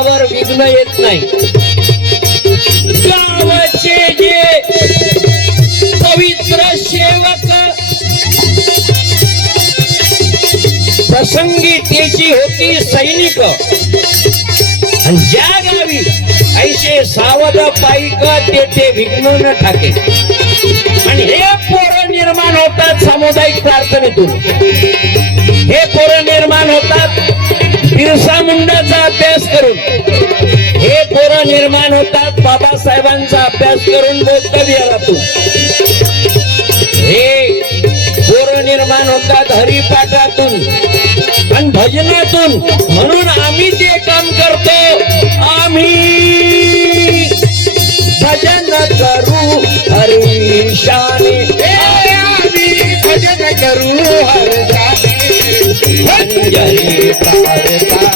गावावर विघ्न येत नाही. गावाचे जे पवित्र सेवक प्रसंगी त्याची होती सैनिक, आणि ज्या गावी ऐसे सावध पाईक ते विघ्न न टाके. आणि हे पोरं निर्माण होतात सामुदायिक प्रार्थनेतून. हे पोरं निर्माण होतात बिरसा मुंडाचा अभ्यास करून. हे पोरं निर्माण होतात बाबासाहेबांचा अभ्यास करून बौद्ध विहारातून. हे पोरं निर्माण होतात हरिपाठातून आणि भजनातून. म्हणून आम्ही ते काम करतो. आम्ही भजन करू हरिशाने, आम्ही भजन करू हरिशाने. अंजली प्रार्थना